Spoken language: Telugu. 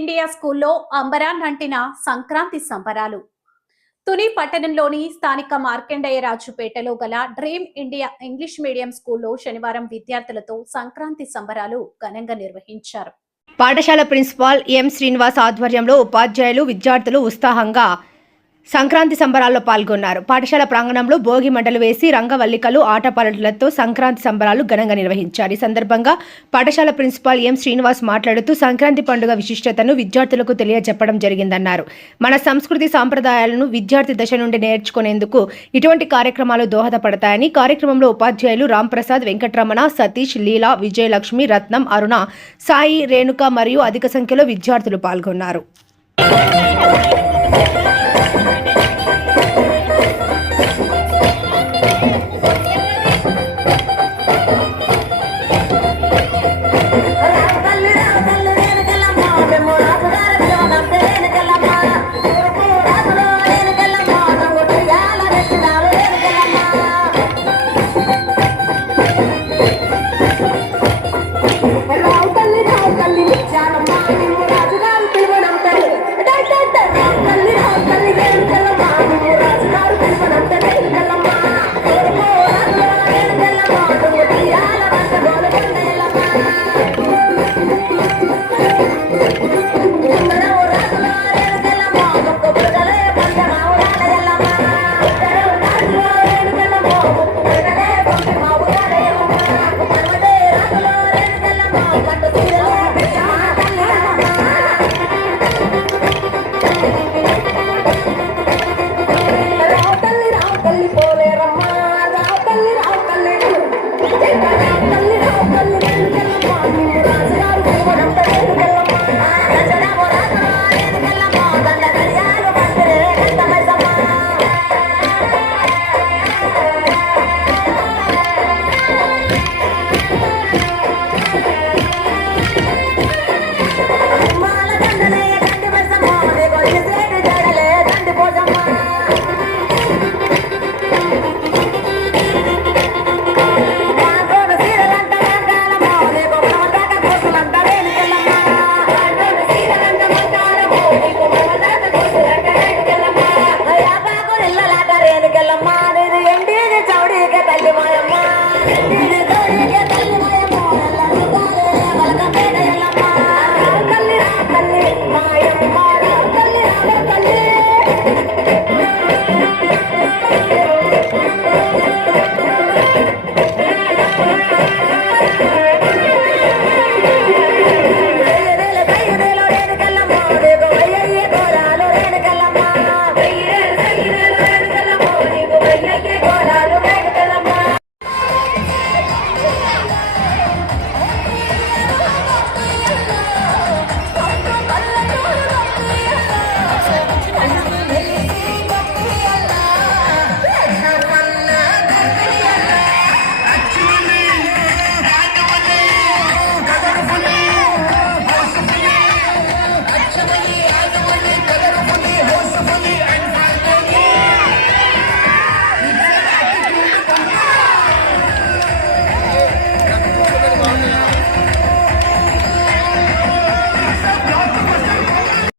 ఇండియా స్కూల్లో అంబరాన్నంటిన సంక్రాంతి సంబరాలు. తుని పట్టణంలోని స్థానిక మార్కండేయరాజుపేటలో గల డ్రీమ్ ఇండియా ఇంగ్లీష్ మీడియం స్కూల్లో శనివారం విద్యార్థులతో సంక్రాంతి సంబరాలు ఘనంగా నిర్వహించారు. పాఠశాల ప్రిన్సిపాల్ ఎం శ్రీనివాస్ ఆధ్వర్యంలో ఉపాధ్యాయులు, విద్యార్థులు ఉత్సాహంగా సంక్రాంతి సంబరాల్లో పాల్గొన్నారు. పాఠశాల ప్రాంగణంలో భోగి మంటలు వేసి రంగవల్లికలు, ఆటపాటలతో సంక్రాంతి సంబరాలు ఘనంగా నిర్వహించారు. ఈ సందర్భంగా పాఠశాల ప్రిన్సిపాల్ ఎం శ్రీనివాస్ మాట్లాడుతూ సంక్రాంతి పండుగ విశిష్టతను విద్యార్థులకు తెలియజెప్పడం జరిగిందన్నారు. మన సంస్కృతి సాంప్రదాయాలను విద్యార్థి దశ నుండి నేర్చుకునేందుకు ఇటువంటి కార్యక్రమాలు దోహదపడతాయని, కార్యక్రమంలో ఉపాధ్యాయులు రాంప్రసాద్, వెంకటరమణ, సతీష్, లీలా, విజయలక్ష్మి, రత్నం, అరుణ, సాయి, రేణుక మరియు అధిక సంఖ్యలో విద్యార్థులు పాల్గొన్నారు.